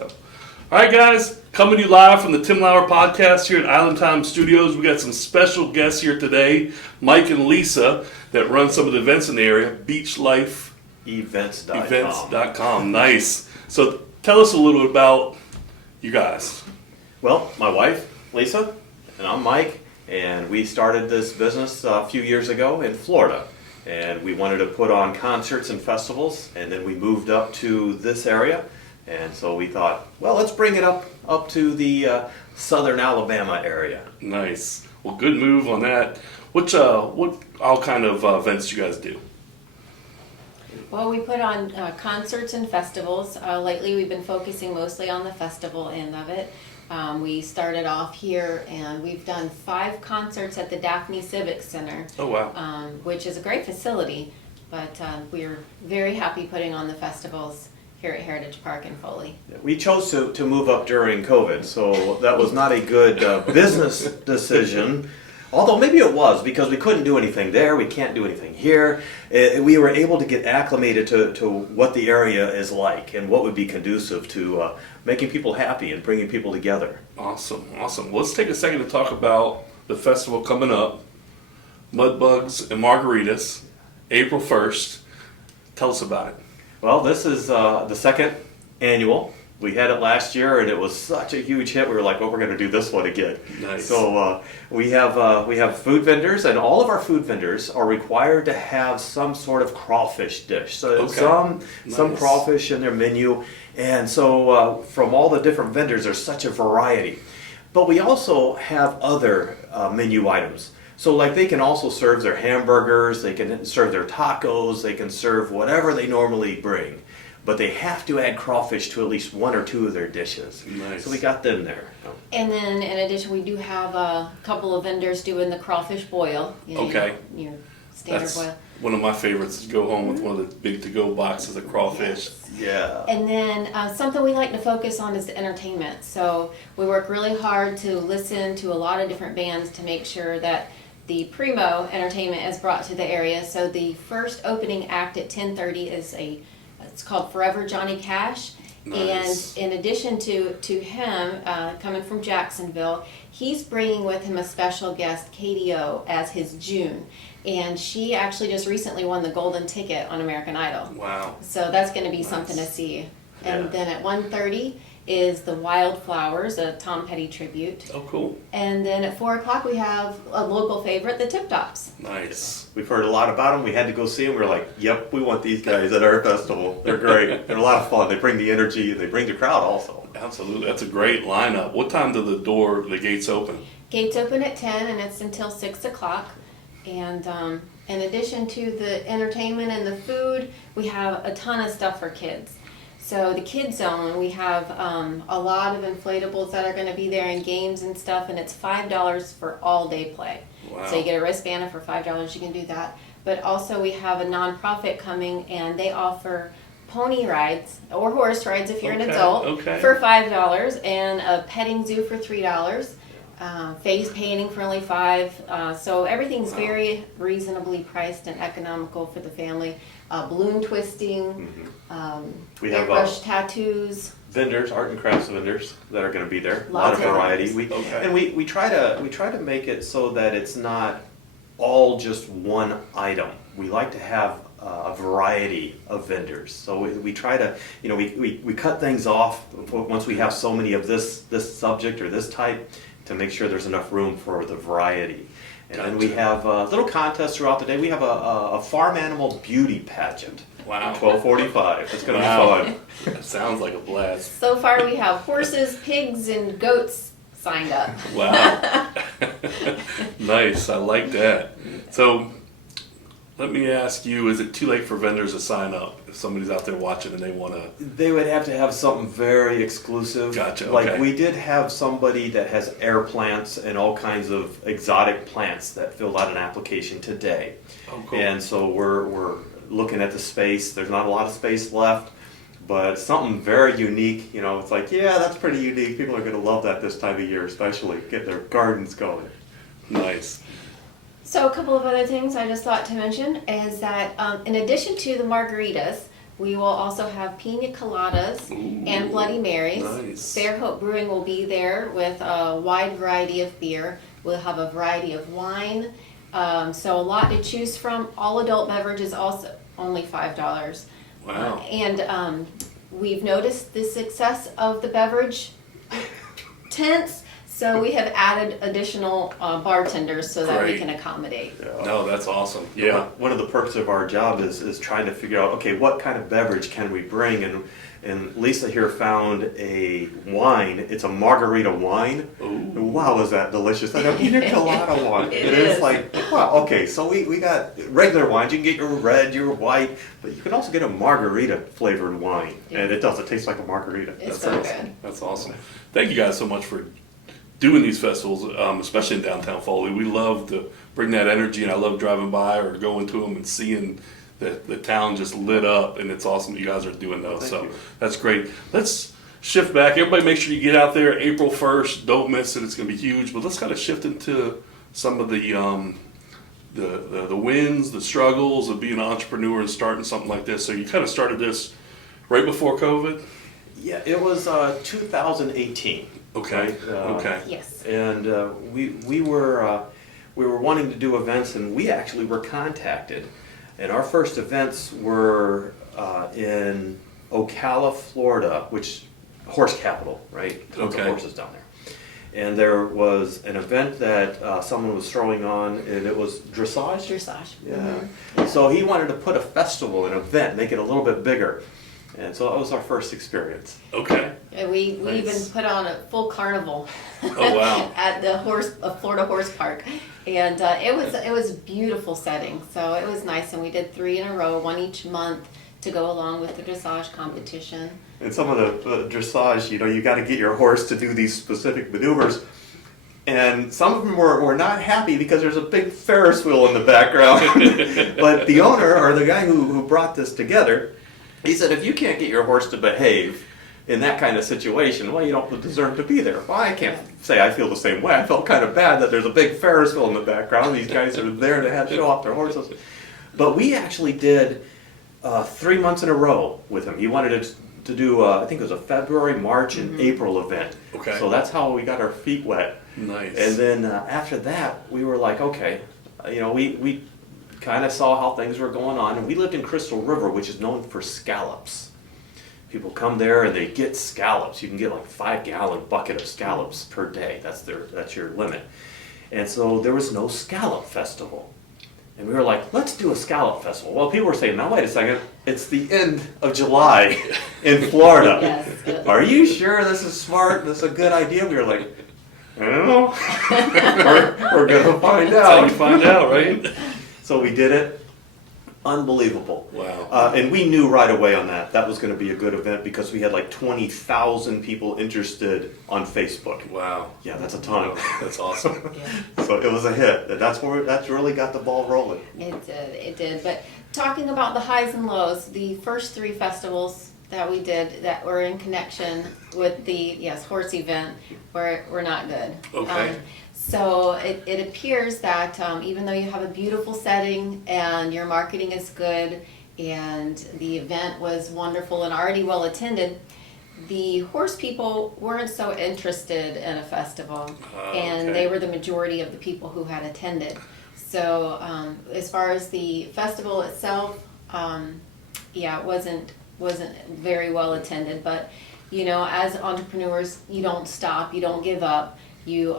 So, all right, guys, coming to you live from the Tim Lauer podcast here at Island Time Studios. We got some special guests here today, Mike and Lisa, that run some of the events in the area. Beach Life Events.com. Nice. So, tell us a little bit about you guys. Well, my wife, Lisa, and I'm Mike, and we started this business a few years ago in Florida. And we wanted to put on concerts and festivals, and then we moved up to this area. And so we thought, well, let's bring it up to the southern Alabama area. Nice. Well, good move on that. What all kind of events you guys do? Well, we put on concerts and festivals. Lately, we've been focusing mostly on the festival end of it. We started off here, and we've done 5 concerts at the Daphne Civic Center. Oh, wow. Which is a great facility, but we're very happy putting on the festivals here at Heritage Park in Foley. We chose to move up during COVID, so that was not a good business decision. Although maybe it was, because we couldn't do anything there, we can't do anything here. We were able to get acclimated to what the area is like and what would be conducive to making people happy and bringing people together. Awesome. Let's take a second to talk about the festival coming up, Mudbugs and Margaritas, April 1st. Tell us about it. Well, this is the second annual. We had it last year, and it was such a huge hit. We were like, "Oh, we're going to do this one again." Nice. So we have food vendors, and all of our food vendors are required to have some sort of crawfish dish. So Okay. some Nice. crawfish in their menu, and so from all the different vendors, there's such a variety. But we also have other menu items. So like they can also serve their hamburgers, they can serve their tacos, they can serve whatever they normally bring. But they have to add crawfish to at least 1 or 2 of their dishes. Nice. So we got them there. And then, in addition, we do have a couple of vendors doing the crawfish boil. Okay. Your standard That's boil. one of my favorites, is go home with one of the big to-go boxes of crawfish. Yeah. And then something we like to focus on is the entertainment. So we work really hard to listen to a lot of different bands to make sure that the primo entertainment is brought to the area. So the first opening act at 10:30 is it's called Forever Johnny Cash. Nice. And in addition to him, coming from Jacksonville, he's bringing with him a special guest, Katie O, as his June. And she actually just recently won the golden ticket on American Idol. Wow. So that's going to be something to see. And Yeah. then at 1:30 is the Wildflowers, a Tom Petty tribute. Oh, cool. And then at 4 o'clock we have a local favorite, the Tip Tops. Nice. We've heard a lot about them. We had to go see them. We were like, yep, we want these guys at our festival. They're great. They're a lot of fun. They bring the energy and they bring the crowd also. Absolutely. That's a great lineup. What time do the gates open? Gates open at 10 and it's until 6 o'clock. And in addition to the entertainment and the food, we have a ton of stuff for kids. So the kids zone, we have a lot of inflatables that are going to be there and games and stuff, and it's $5 for all day play. Wow. So you get a wristband, and for $5 you can do that. But also we have a nonprofit coming, and they offer pony rides or horse rides if you're an Okay, adult okay. for $5, and a petting zoo for $3. Face painting for only $5. So everything's Wow. very reasonably priced and economical for the family. Balloon twisting, We have airbrush tattoos. vendors, art and crafts vendors that are going to be there. A lot Lots of of variety. vendors. Okay. And we try to make it so that it's not all just one item. We like to have a variety of vendors. So we try to, we cut things off once we have so many of this subject or this type to make sure there's enough room for the variety. And then we have little contests throughout the day. We have a farm animal beauty pageant. Wow. 12:45. It's going to Wow. be fun. That sounds like a blast. So far we have horses, pigs, and goats signed up. Wow. Nice. I like that. So let me ask you, is it too late for vendors to sign up if somebody's out there watching and they want to? They would have to have something very exclusive. Gotcha, Like okay. we did have somebody that has air plants and all kinds of exotic plants that filled out an application today. Oh, cool. And so we're looking at the space. There's not a lot of space left, but something very unique. It's like, yeah, that's pretty unique. People are going to love that this time of year, especially get their gardens going. Nice. So a couple of other things I just thought to mention is that in addition to the margaritas, We will also have pina coladas and Bloody Marys. Nice. Fairhope Brewing will be there with a wide variety of beer. We'll have a variety of wine. So a lot to choose from. All adult beverages also only $5. Wow. And we've noticed the success of the beverage tents, so we have added additional bartenders so that we Great. can accommodate. No, that's awesome. Yeah. One of the perks of our job is trying to figure out, okay, what kind of beverage can we bring? And Lisa here found a wine. It's a margarita wine. Ooh. Wow, is that delicious? Like a pina colada wine. It It is is. like, wow, okay, so we got regular wines. You can get your red, your white, but you can also get a margarita flavored wine. And it does, it tastes like a margarita. It's That's so awesome. good. That's awesome. Thank you guys so much for doing these festivals, especially in downtown Foley. We love to bring that energy, and I love driving by or going to them and seeing the town just lit up, and it's awesome that you guys are doing those. Thank So you. that's great. Let's shift back. Everybody make sure you get out there April 1st. Don't miss it. It's going to be huge. But let's kind of shift into some of the wins, the struggles of being an entrepreneur and starting something like this. So you kind of started this right before COVID? Yeah, it was 2018. Okay, Right? okay. Yes. And we were wanting to do events, and we actually were contacted. And our first events were in Ocala, Florida, which horse capital, right? Tons of Okay. horses down there. And there was an event that someone was throwing on, and it was dressage. Dressage. Yeah. So he wanted to put a festival, an event, make it a little bit bigger. And so that was our first experience. Okay. And we even Nice. put on a full carnival. Oh, wow. At the Florida Horse Park, and it was a beautiful setting. So it was nice, and we did 3 in a row, one each month, to go along with the dressage competition. And some of the dressage, you got to get your horse to do these specific maneuvers. And some of them were not happy because there's a big Ferris wheel in the background. But the owner, or the guy who brought this together, he said, if you can't get your horse to behave in that kind of situation, well, you don't deserve to be there. Well, I can't say I feel the same way. I felt kind of bad that there's a big Ferris wheel in the background. These guys are there to show off their horses. But we actually did 3 months in a row with him. He wanted to do, I think it was a February, March, and April event. Okay. So that's how we got our feet wet. Nice. And then after that, we were like, okay, we kind of saw how things were going on, and we lived in Crystal River, which is known for scallops. People come there and they get scallops. You can get like 5-gallon bucket of scallops per day. That's your limit. And so there was no scallop festival. And we were like, let's do a scallop festival. Well, people were saying, now wait a second, it's the end of July in Florida. Yes. Are you sure this is smart? This is a good idea? We were like, I don't know. we're gonna find That's how out. you find out, right? So we did it. Unbelievable. Wow. And we knew right away on that was going to be a good event because we had like 20,000 people interested on Facebook. Wow. Yeah, that's a ton. That's awesome. Yeah. So it was a hit. And that's really got the ball rolling. It did. But talking about the highs and lows, the first 3 festivals that we did that were in connection with the horse event were not good. Okay. So it appears that even though you have a beautiful setting and your marketing is good and the event was wonderful and already well attended, the horse people weren't so interested in a festival, and okay. they were the majority of the people who had attended. So as far as the festival itself, it wasn't very well attended. But as entrepreneurs, you don't stop, you don't give up. You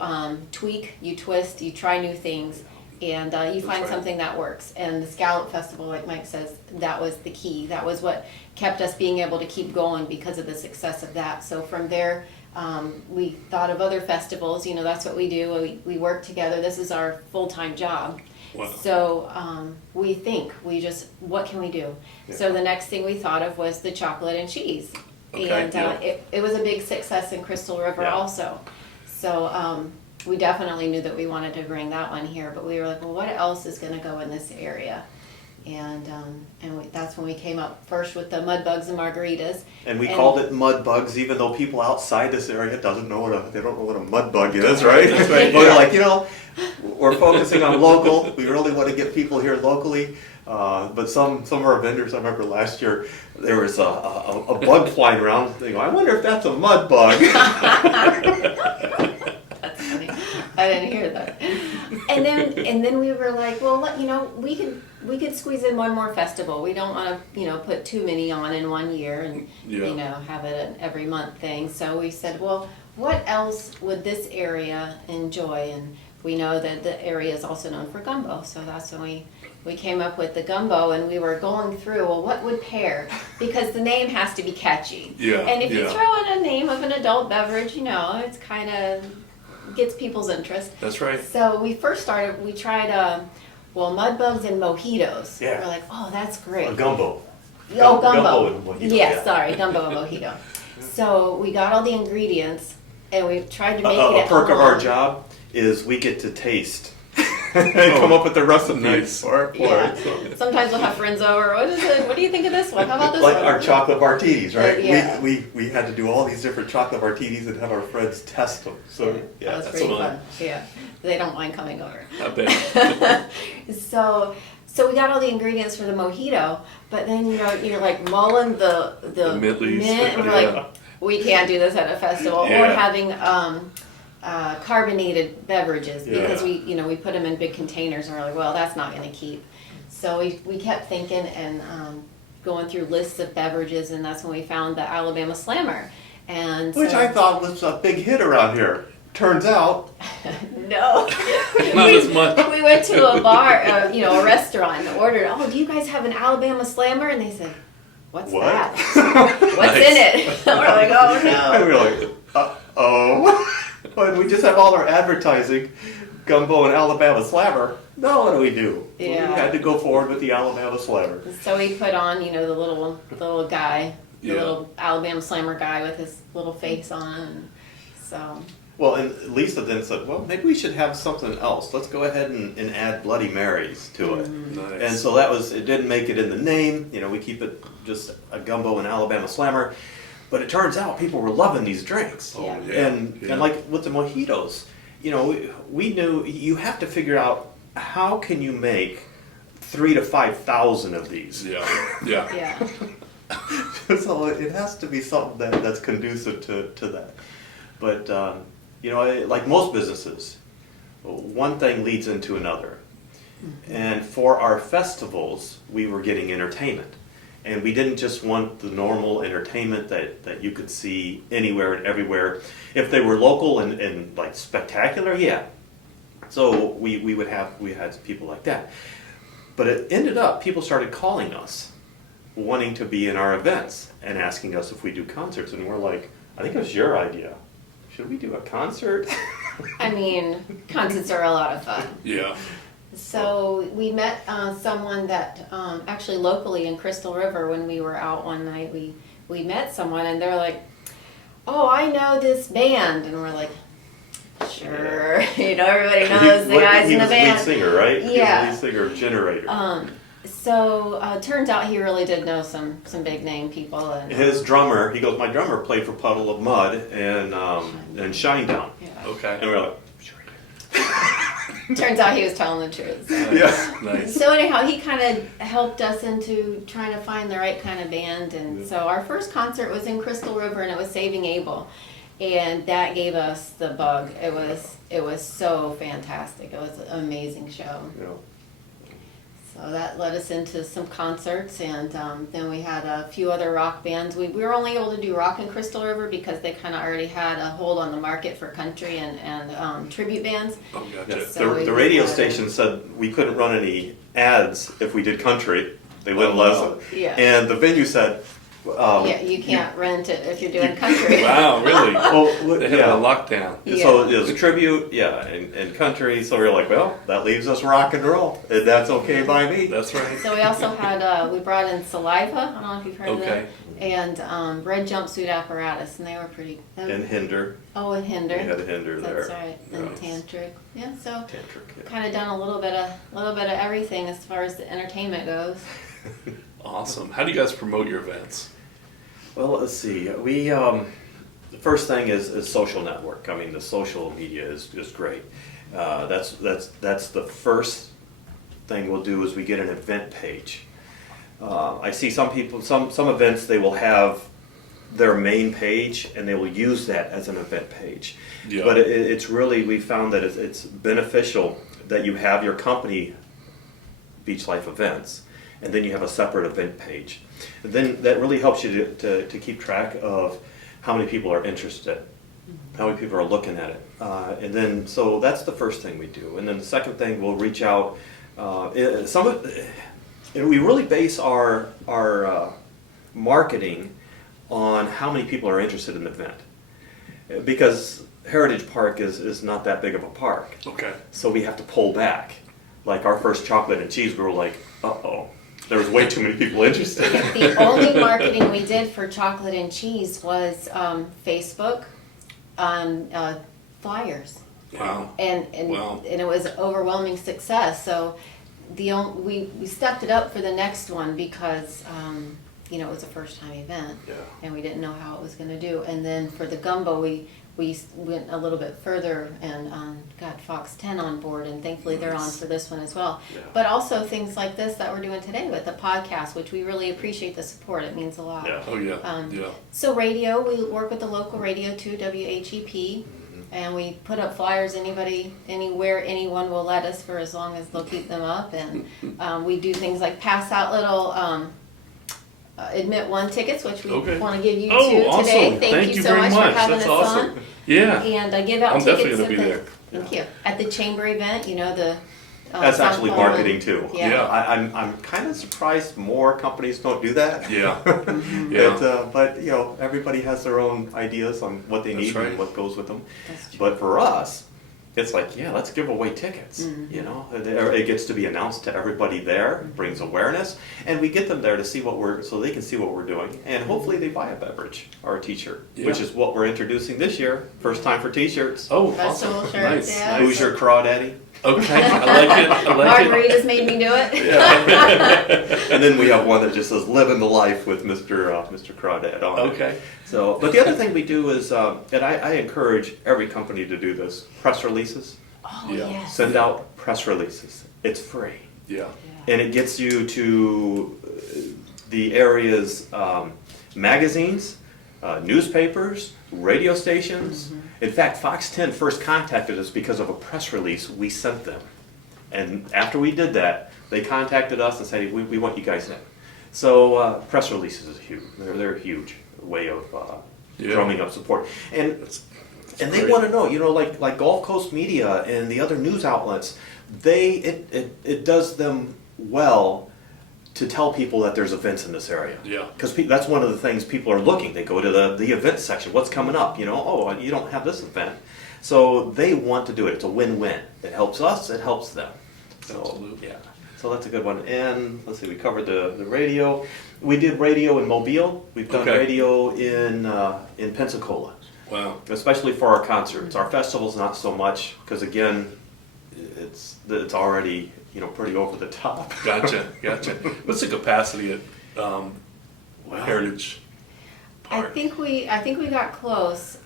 tweak, you twist, you try new things, and you find right. something that works. And the Scallop Festival, like Mike says, that was the key. That was what kept us being able to keep going because of the success of that. So from there, we thought of other festivals. That's what we do. We work together. This is our full-time job. Wow. So what can we do? Yeah. So the next thing we thought of was the chocolate and cheese. Okay, And yeah. it was a big success in Crystal River Yeah. also. So we definitely knew that we wanted to bring that one here, but we were like, well, what else is going to go in this area? And that's when we came up first with the mud bugs and margaritas. And we called it mud bugs, even though people outside this area they don't know what a mud bug is, right? Right. But we're like, we're focusing on local. We really want to get people here locally. But some of our vendors, I remember last year, there was a bug flying around. They go, I wonder if that's a mud bug. That's funny. I didn't hear that. And then we were like, well, we could squeeze in one more festival. We don't want to, put too many on in one year and, have it an every month thing. So we said, well, what else would this area enjoy? And we know that the area is also known for gumbo. So that's when we came up with the gumbo, and we were going through, well, what would pair? Because the name has to be catchy. Yeah, And if you yeah. throw in a name of an adult beverage, it's kind of gets people's interest. That's right. So we tried, mud bugs and mojitos. Yeah. We're like, oh, that's great. A gumbo. Oh, gumbo. Gumbo and mojito, Yeah, yeah. sorry, gumbo and mojito. So we got all the ingredients, and we tried to make it A at perk of our home. job is we get to taste and come up with the recipe Nice. for it. Yeah. So, Sometimes we'll have friends over. What is it? What do you think of this one? How about this like one? our chocolate martinis, right? Yeah. We had to do all these different chocolate martinis and have our friends test them. So yeah, that was that's pretty fun. fun. Yeah, they don't mind coming over. I bet. So we got all the ingredients for the mojito, but then you're like mulling the mint leaves. mint, and we're Yeah. like, we can't do this at a festival. Or Yeah. having carbonated beverages, because Yeah. we put them in big containers, and we're like, well, that's not going to keep. So we kept thinking and going through lists of beverages, and that's when we found the Alabama Slammer. And Which so, I thought was a big hit around here. Turns out, no. Not as much. We went to a bar, a restaurant, and ordered, oh, do you guys have an Alabama Slammer? And they said, what's what? that? What's Nice. in it? We're like, oh And no. we were like, uh-oh. But we just have all our advertising, gumbo and Alabama Slammer. Now what do we do? Yeah. We had to go forward with the Alabama Slammer. So we put on, the little guy, the Yeah. little Alabama Slammer guy with his little face on. And so, Well, and Lisa then said, well, maybe we should have something else. Let's go ahead and add Bloody Marys to it. Nice. And so it didn't make it in the name. We keep it just a gumbo and Alabama Slammer. But it turns out people were loving these drinks. Oh, Yeah. yeah. And like with the mojitos, we knew you have to figure out how can you make 3,000 to 5,000 of these. Yeah. Yeah. yeah. So it has to be something that's conducive to that. But like most businesses, one thing leads into another. And for our festivals, we were getting entertainment. And we didn't just want the normal entertainment that you could see anywhere and everywhere. If they were local and like spectacular, yeah. So we had people like that. But it ended up, people started calling us, wanting to be in our events and asking us if we do concerts. And we're like, I think it was your idea. Should we do a concert? I mean, concerts are a lot of fun. Yeah. So we met someone that actually locally in Crystal River when we were out one night. We met someone and they're like, "Oh, I know this band," and we're like, "Sure." Everybody knows the guys in the He was band. lead singer, right? Yeah. He was lead singer of Generator. So turns out he really did know some big name people. And His drummer, he goes, my drummer played for Puddle of Mud and Shinedown. yeah. Okay. And we're like, sure he Turns out he was telling the truth. So. did. Yeah. Nice. So anyhow, he kind of helped us into trying to find the right kind of band, and so our first concert was in Crystal River, and it was Saving Abel, and that gave us the bug. It was so fantastic. It was an amazing show. So that led us into some concerts, and then we had a few other rock bands. We were only able to do rock in Crystal River because they kind of already had a hold on the market for country and tribute bands. Oh, gotcha. Yes, So we the radio had- station said we couldn't run any ads if we did country. They wouldn't let us. Yeah. And the venue said, Yeah, you can't rent it if you're doing country. Wow, really? well, They had yeah. a lockdown. So it was a tribute, yeah, and country. So we were like, well, that leaves us rock and roll, and that's okay by me. That's right. So we also had, we brought in Saliva, I don't know if you've heard of Okay. them, and Red Jumpsuit Apparatus, and they were pretty, And Hinder, oh, and Hinder. we had a Hinder there. That's right, and Nice. Tantric, yeah, so Tantric, yeah. kind of done a little bit of everything as far as the entertainment goes. Awesome. How do you guys promote your events? Well, let's see. We the first thing is social network. I mean, the social media is great. That's the first thing we'll do is we get an event page. I see some people, some events, they will have their main page and they will use that as an event page. Yeah. But it's really, we found that it's beneficial that you have your company Beach Life events, and then you have a separate event page. And then that really helps you to keep track of how many people are interested, how many people are looking at it. And then, so that's the first thing we do. And then the second thing, we'll reach out. We really base our marketing on how many people are interested in the event. Because Heritage Park is not that big of a park. Okay. So we have to pull back. Like our first chocolate and cheese, we were like, uh-oh, there was way too many people interested. The only marketing we did for chocolate and cheese was Facebook, flyers, Wow. and Wow. and it was overwhelming success. So we stepped it up for the next one because it was a first time event, Yeah. and we didn't know how it was going to do. And then for the gumbo, we went a little bit further and got Fox 10 on board, and thankfully they're on Nice. for this one as well. Yeah. But also things like this that we're doing today with the podcast, which we really appreciate the support. It means a lot. Yeah. Oh yeah. Um, yeah. So radio, we work with the local radio too, WHEP, and we put up flyers. Anywhere, anyone will let us for as long as they'll keep them up. And we do things like pass out little admit one tickets, which we Okay. want to give you Oh, two awesome. today. Thank you so very much for having That's us awesome. on. Yeah. And I give out I'm tickets definitely gonna at be the, there. Thank you. At the chamber event, the That's actually softball marketing and- too. Yeah. I'm kind of surprised more companies don't do that. Yeah. Yeah. But everybody has their own ideas on what they That's need right. and what goes with them. That's true. But for us, it's like, let's give away tickets. It gets to be announced to everybody there, brings awareness, and we get them there to see so they can see what we're doing, and hopefully they buy a beverage or a T-shirt, which Yeah. is what we're introducing this year. First time for T-shirts. Oh, Festival awesome. shirts, Nice. yeah. Nice. Who's your crawdaddy? Okay. I like it. I like it. Margaritas made me do it. And then we have one that just says "Living the Life" with Mr. Crawdad on it. Okay. So, but the other thing we do is, and I encourage every company to do this: press releases. Oh, Yeah. yes. Send out press releases. It's free, Yeah. and it gets you to the area's magazines, newspapers, radio stations. In fact, Fox 10 first contacted us because of a press release we sent them. And after we did that, they contacted us and said, we want you guys in. So press releases is huge. They're a huge way of Yeah. drumming up support. And That's they great. want to know, like Gulf Coast Media and the other news outlets, it does them well to tell people that there's events in this area. Yeah. Because that's one of the things people are looking. They go to the event section. What's coming up? Oh, you don't have this event. So they want to do it. It's a win-win. It helps us. It helps them. So, Absolutely. yeah. So that's a good one. And let's see, we covered the radio. We did radio in Mobile. We've done Okay. radio in Pensacola, Wow. especially for our concerts. Our festivals not so much because again, it's already pretty over the top. Gotcha. Gotcha. What's the capacity at Heritage I Park? think we got close.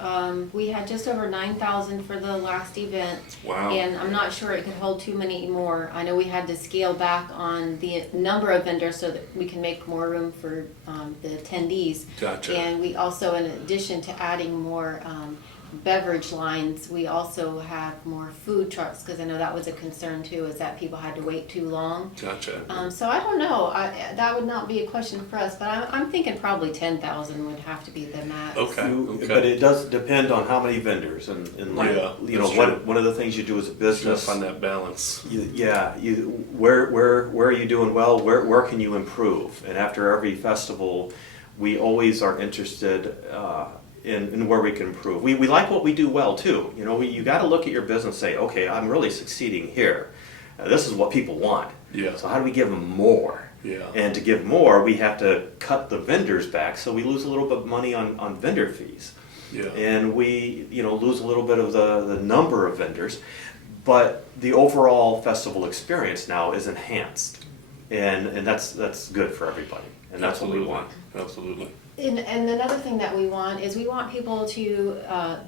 We had just over 9,000 for the last event. Wow. And I'm not sure it could hold too many more. I know we had to scale back on the number of vendors so that we can make more room for the attendees. Gotcha. And we also, in addition to adding more beverage lines, we also have more food trucks because I know that was a concern too, is that people had to wait too long. Gotcha. So I don't know. That would not be a question for us, but I'm thinking probably 10,000 would have to be the max. Okay. Okay. But it does depend on how many vendors and like Yeah, that's true. one of the things you do as a Just gotta business. find that balance. Where are you doing well? Where can you improve? And after every festival, we always are interested in where we can improve. We like what we do well too. You got to look at your business and say, okay, I'm really succeeding here. This is what people want. Yeah. So how do we give them more? Yeah. And to give more, we have to cut the vendors back, so we lose a little bit of money on vendor fees. Yeah. And we lose a little bit of the number of vendors, but the overall festival experience now is enhanced, and that's good for everybody, and that's what we want. Absolutely. And another thing that we want is we want people to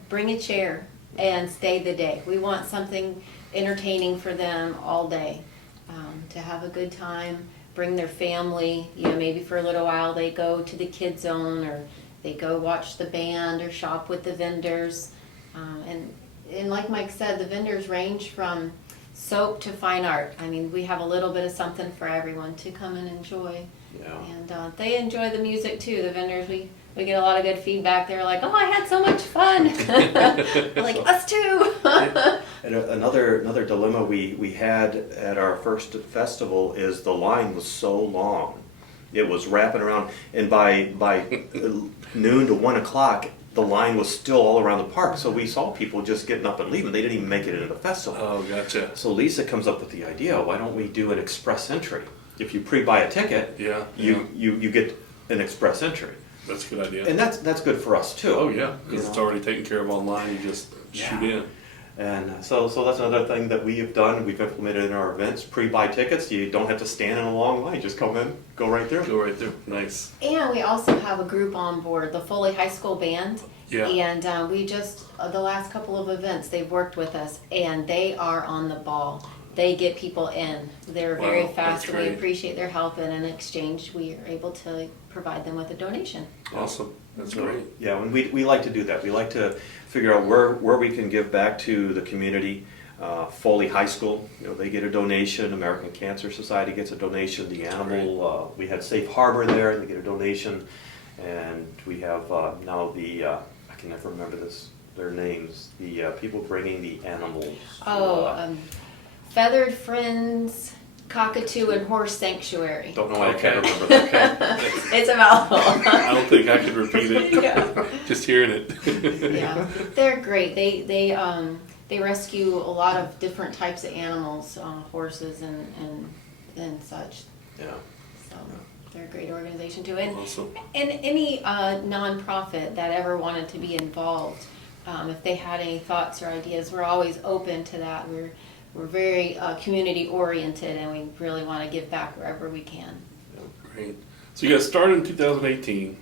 bring a chair and stay the day. We want something entertaining for them all day. to have a good time, bring their family. You know, maybe for a little while they go to the kids zone, or they go watch the band or shop with the vendors. And like Mike said, the vendors range from soap to fine art. I mean, we have a little bit of something for everyone to come and enjoy. Yeah. And they enjoy the music too. The vendors, we get a lot of good feedback. They're like, "Oh, I had so much fun." We're like, "Us too." And another dilemma we had at our first festival is the line was so long. It was wrapping around, and by noon to 1 o'clock, the line was still all around the park. So we saw people just getting up and leaving. They didn't even make it into the festival. Oh, gotcha. So Lisa comes up with the idea, why don't we do an express entry? If you pre-buy a ticket, Yeah. you get an express entry. That's a good idea. And that's good for us too. Oh yeah, because You it's know? already taken care of online. You just shoot in. And so that's another thing that we have done. We've implemented in our events. Pre-buy tickets. You don't have to stand in a long line. Just come in, go right through. Go right there. Nice. And we also have a group on board, the Foley High School Band. Yeah. And we just, the last couple of events, they've worked with us, and they are on the ball. They get people in. They're very Wow, fast, that's and we great. appreciate their help, and in exchange, we are able to provide them with a donation. Awesome. That's great. Yeah, and we like to do that. We like to figure out where we can give back to the community. Foley High School, you know, they get a donation. American Cancer Society gets a donation. The animal, we had Safe Harbor there, they get a donation. And we have now the, I can never remember their names, the people bringing the animals. Feathered Friends, Cockatoo, and Horse Sanctuary. Don't know why I Okay. can't remember that. It's a mouthful. I don't think I could repeat it. Yeah. Just hearing it. Yeah, they're great. They rescue a lot of different types of animals, horses and such. Yeah. So they're a great organization too. And Awesome. any nonprofit that ever wanted to be involved, if they had any thoughts or ideas, we're always open to that. We're very community oriented, and we really want to give back wherever we can. Great. So you guys started in 2018.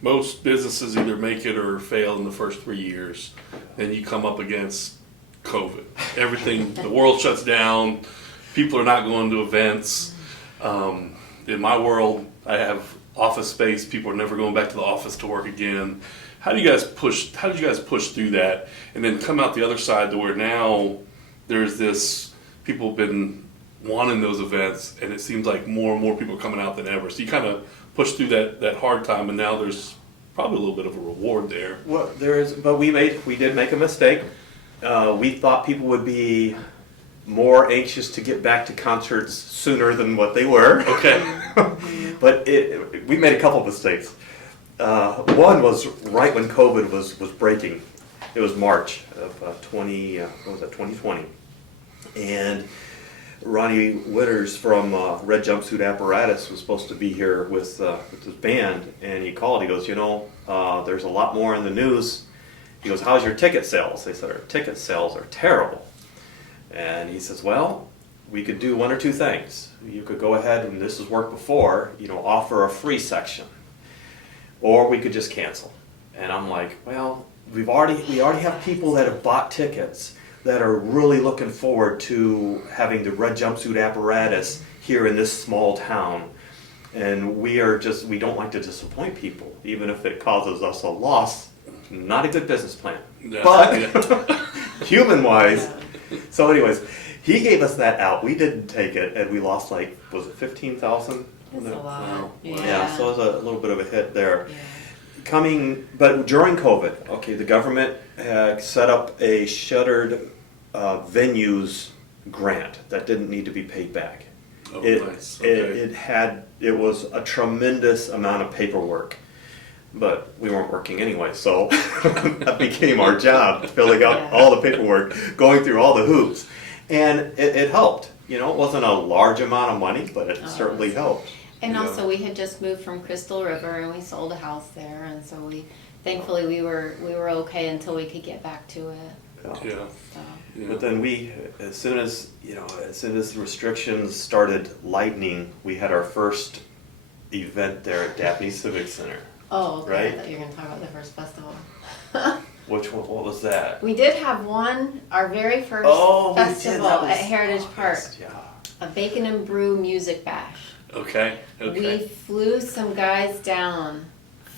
Most businesses either make it or fail in the first 3 years. Then you come up against COVID. Everything, the world shuts down. People are not going to events. In my world, I have office space. People are never going back to the office to work again. How did you guys push through that and then come out the other side to where now there's this, people have been wanting those events, and it seems like more and more people are coming out than ever. So you kind of push through that hard time, and now there's probably a little bit of a reward there. Well, but we did make a mistake. We thought people would be more anxious to get back to concerts sooner than what they were. Okay. But we made a couple of mistakes. One was right when COVID was breaking. It was March of 2020, and Ronnie Witters from Red Jumpsuit Apparatus was supposed to be here with his band, and he called. He goes, there's a lot more in the news. He goes, how's your ticket sales? They said, our ticket sales are terrible. And he says, well, we could do one or two things. You could go ahead, and this has worked before, offer a free section, or we could just cancel. And I'm like, well, we already have people that have bought tickets that are really looking forward to having the Red Jumpsuit Apparatus here in this small town. And we don't like to disappoint people, even if it causes us a loss. Not a good business plan. Yeah. But human-wise. So anyways, he gave us that out. We didn't take it, and we lost was it 15,000? That's a lot. Wow. Yeah, so it was a little bit of a hit there. Yeah. But during COVID, okay, the government set up a shuttered venues grant that didn't need to be paid back. Oh, nice. Okay. It was a tremendous amount of paperwork, but we weren't working anyway, so that became our job, filling out all the paperwork, going through all the hoops, and it helped. It wasn't a large amount of money, but it certainly helped. And Yeah. also, we had just moved from Crystal River, and we sold a house there, and so thankfully we were okay until we could get back to it. Yeah. So. Yeah. But then as soon as restrictions started lightening, we had our first event there at Daphne Civic Center. Oh, okay. Right? I thought you were going to talk about the first festival. Which one? What was that? We did have our very first Oh, we did. festival That was at Heritage Park. August, yeah. a Bacon and Brew music bash. Okay. We Okay. flew some guys down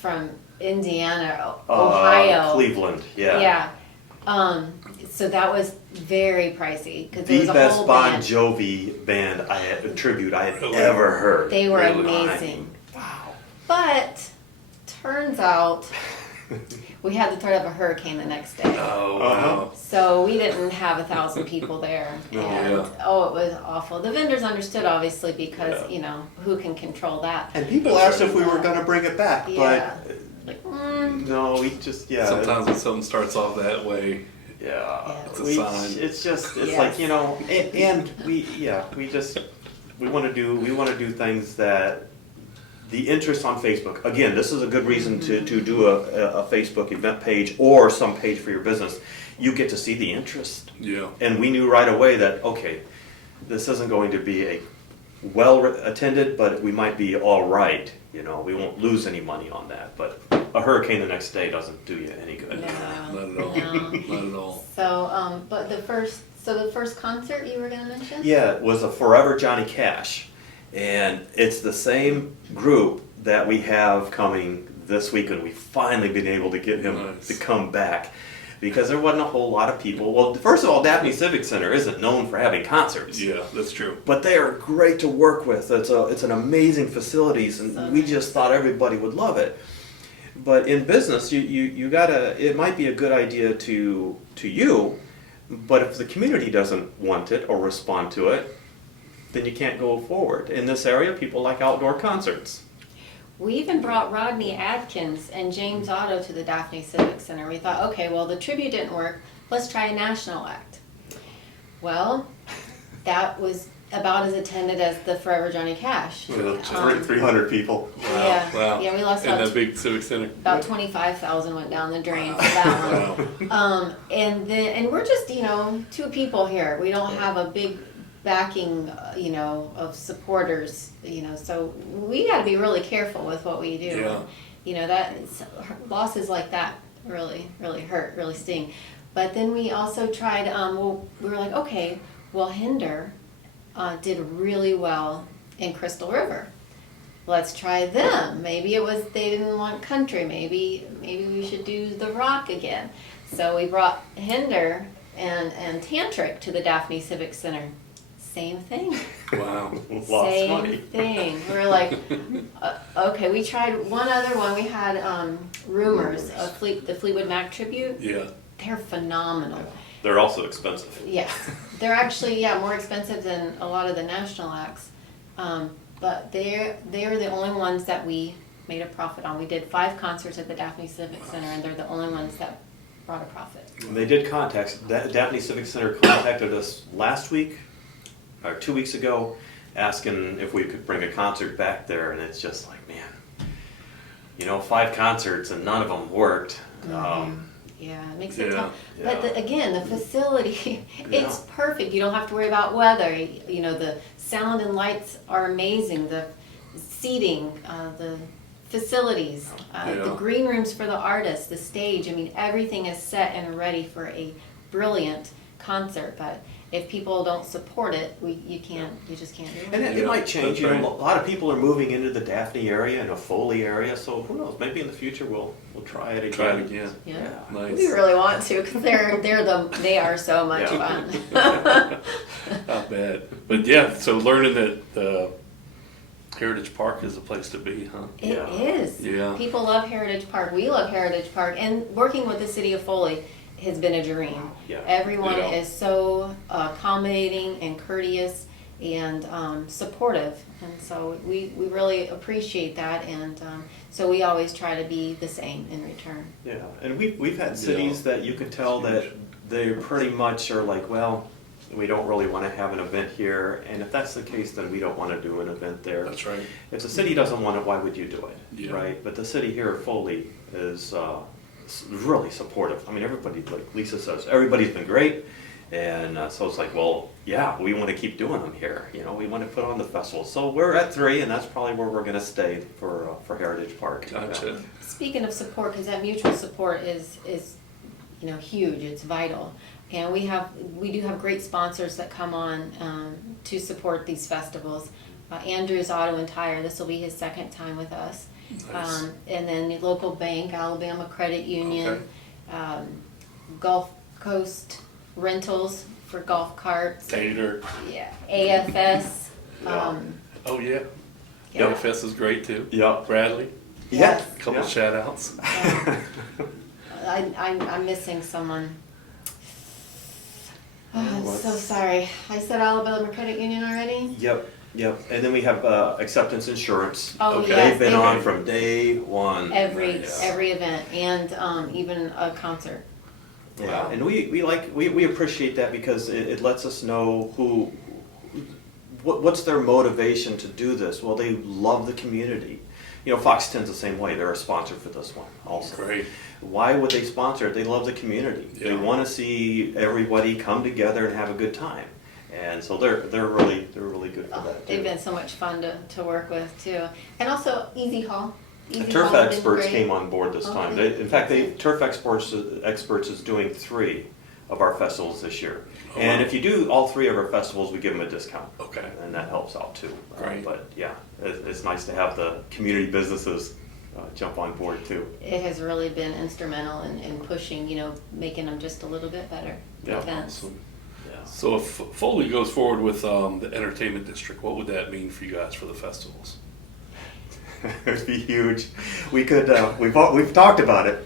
from Indiana, Ohio. Cleveland, yeah. Yeah. So that was very pricey because it The was a best whole Bon band. Jovi band tribute I had Really? ever heard. They were Really? amazing. Wow. But turns out we had the threat of a hurricane the next day. Oh wow. So we didn't have 1,000 people there, No, and yeah. it was awful. The vendors understood obviously because Yeah. you know who can control that. And people That's asked right. if we were going to bring it back, Yeah. but Like, no, we just, yeah. Sometimes when something starts off that way, Yeah, It's a we, sign. it's just, it's Yes. like, you know, and we, yeah, we want to do things that, the interest on Facebook, again, this is a good reason to do a Facebook event page or some page for your business. You get to see the interest. yeah. And we knew right away that, okay, this isn't going to be a well attended, but we might be all right. You know, we won't lose any money on that. But a hurricane the next day doesn't do you any good. no, Not at all. no. Not at all. So, but the first concert you were gonna mention? Yeah, it was a Forever Johnny Cash. And it's the same group that we have coming this week, and we've finally been able to get him Nice. to come back. Because there wasn't a whole lot of people. Well, first of all, Daphne Civic Center isn't known for having concerts. Yeah, that's true. But they are great to work with. It's an amazing facilities, and So we nice. just thought everybody would love it. But in business, you gotta. It might be a good idea to you, but if the community doesn't want it or respond to it, then you can't go forward. In this area, people like outdoor concerts. We even brought Rodney Adkins and James Otto to the Daphne Civic Center. We thought, okay, well, the tribute didn't work. Let's try a national act. Well, that was about as attended as the Forever Johnny Cash. Um, 300 people. Yeah, Wow. yeah, we lost In about, that big civic center. about 25,000 went down the drain for that one. Wow. And we're just, you know, two people here. We don't have a big backing, you know, of supporters, you know, so we got to be really careful with what we do. Yeah. You know, that losses like that really, really hurt, really sting. But then we also tried, we were like, okay, well, Hinder did really well in Crystal River. Let's try them. Maybe it was they didn't want country. Maybe we should do the rock again. So we brought Hinder and Tantric to the Daphne Civic Center. Same thing. Wow. Lost Same money. thing. We were like, okay. We tried one other one. We had Rumors of the Fleetwood Mac tribute. Yeah. They're phenomenal. They're also expensive. Yes, they're actually more expensive than a lot of the national acts, but they are the only ones that we made a profit on. We did 5 concerts at the Daphne Civic Center, and they're the only ones that brought a profit. They did contact, Daphne Civic Center contacted us last week, or 2 weeks ago, asking if we could bring a concert back there, and it's just like, man, you know, 5 concerts and none of them worked. Yeah, it makes it Yeah, tough. But yeah. again, the facility, it's Yeah. perfect. You don't have to worry about weather. You know, the sound and lights are amazing. The seating, the facilities, the Yeah. green rooms for the artists, the stage. I mean, everything is set and ready for a brilliant concert. But if people don't support it, you just can't do And it. it Yeah, might change, you that's know, right. a lot of people are moving into the Daphne area and a Foley area, so who knows, maybe in the future we'll try it again. Try it again. Yeah. Nice. We really want to because they are so much Yeah. fun. Not bad. But yeah, so learning that Heritage Park is a place to be, huh? It Yeah. is. Yeah. People love Heritage Park. We love Heritage Park. And working with the city of Foley has been a dream. Yeah. Everyone Yeah. is so accommodating and courteous and supportive. And so we really appreciate that. And so we always try to be the same in return. Yeah, and we've had cities that you can tell that they pretty much are like, well, we don't really want to have an event here, and if that's the case, then we don't want to do an event there. That's right. If the city doesn't want it, why would you do it? Yeah. Right? But the city here at Foley is really supportive. I mean, everybody, like Lisa says, everybody's been great, and so it's like, well, yeah, we want to keep doing them here. You know, we want to put on the festival. So we're at 3, and that's probably where we're going to stay for Heritage Park. Gotcha. Speaking of support, because that mutual support is huge. It's vital. And we do have great sponsors that come on to support these festivals. Andrews Auto and Tire, this will be his second time with us. Nice. And then the local bank, Alabama Credit Union, Okay. Gulf Coast Rentals for golf carts, Tater. yeah, AFS. Yeah. Oh yeah. Yeah. AFS is great too. Yeah. Bradley. Yeah. Couple Yeah. shout outs. I'm missing someone. Oh, I'm What's- so sorry. I said Alabama Credit Union already? Yep, yep. And then we have Acceptance Insurance. Oh, Okay. yes. They've been they- on from day one. Every Nice. every event and even a concert. Yeah, and we appreciate that because it lets us know what's their motivation to do this. Well, they love the community. You know, Fox 10's the same way. They're a sponsor for this one also. Great. Why would they sponsor it? They love the community. They Yeah. want to see everybody come together and have a good time. And so they're really good for Oh, that they've too. been so much fun to work with too. And also Easy Haul. The Easy Turf Haul has been Experts great. came on board this Oh, time. they- In fact, Turf Experts is doing 3 of our festivals this year. Oh, And wow. if you do all 3 of our festivals, we give them a discount. Okay. And that helps out too. Great. But yeah, it's nice to have the community businesses jump on board too. It has really been instrumental in pushing, making them just a little bit better Yeah, events. Awesome. Yeah. So if Foley goes forward with the entertainment district, what would that mean for you guys for the festivals? It'd be huge. We could. We've talked about it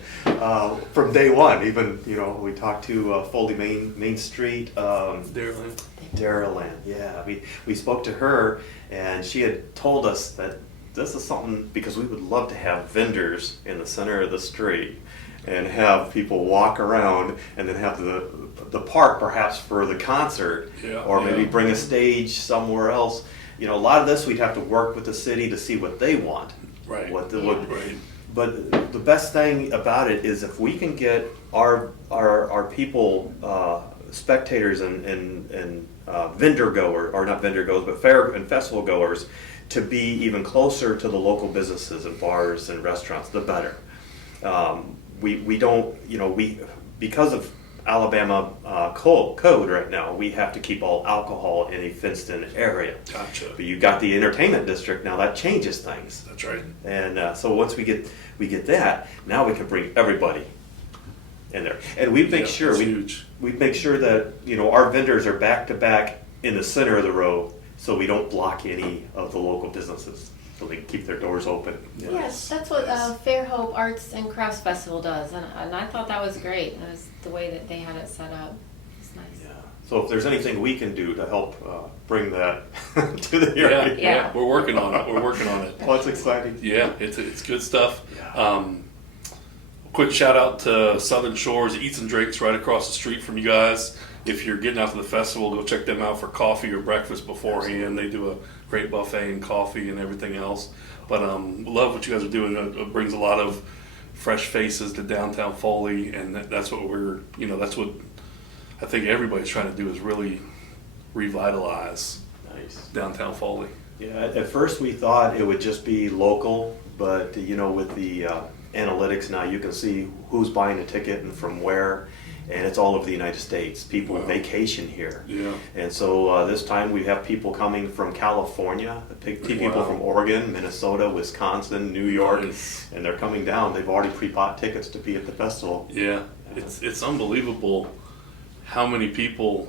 from day one. Even we talked to Foley Main Street. Darylyn. Darylyn, yeah. We spoke to her, and she had told us that this is something because we would love to have vendors in the center of the street and have people walk around, and then have the park perhaps for the concert, Yeah, or maybe yeah. bring a stage somewhere else. A lot of this we'd have to work with the city to see what they want. Right. Yeah. But the best thing about it is if we can get our people, spectators and vendor goers, or not vendor goers, but fair and festival goers, to be even closer to the local businesses and bars and restaurants, the better. We don't, because of Alabama code right now, we have to keep all alcohol in a fenced-in area. Gotcha. But you got the entertainment district now, that changes things. That's right. And so once we get that, now we can bring everybody in there, and we make Yeah, sure that's we huge. make sure that our vendors are back to back in the center of the row, so we don't block any of the local businesses, so they can keep their doors open. Yes, that's what Fair Hope Arts and Crafts Festival does, and I thought that was great. It was the way that they had it set up. It's nice. Yeah. So if there's anything we can do to help bring that to the Yeah, area, yeah. We're working on it. We're working on it. well, it's exciting. Yeah, it's good stuff. Yeah. Quick shout out to Southern Shores Eats and Drinks right across the street from you guys. If you're getting out to the festival, go check them out for coffee or breakfast beforehand. They do a great buffet and coffee and everything else. But love what you guys are doing. It brings a lot of fresh faces to downtown Foley, and that's what that's what I think everybody's trying to do is really revitalize Nice. downtown Foley. Yeah, at first we thought it would just be local, but with the analytics now, you can see who's buying a ticket and from where, and it's all over the United States. People Wow. vacation here. Yeah. And so this time we have people coming from California, people Wow. from Oregon, Minnesota, Wisconsin, New York, Nice. and they're coming down. They've already pre-bought tickets to be at the festival. Yeah, it's unbelievable how many people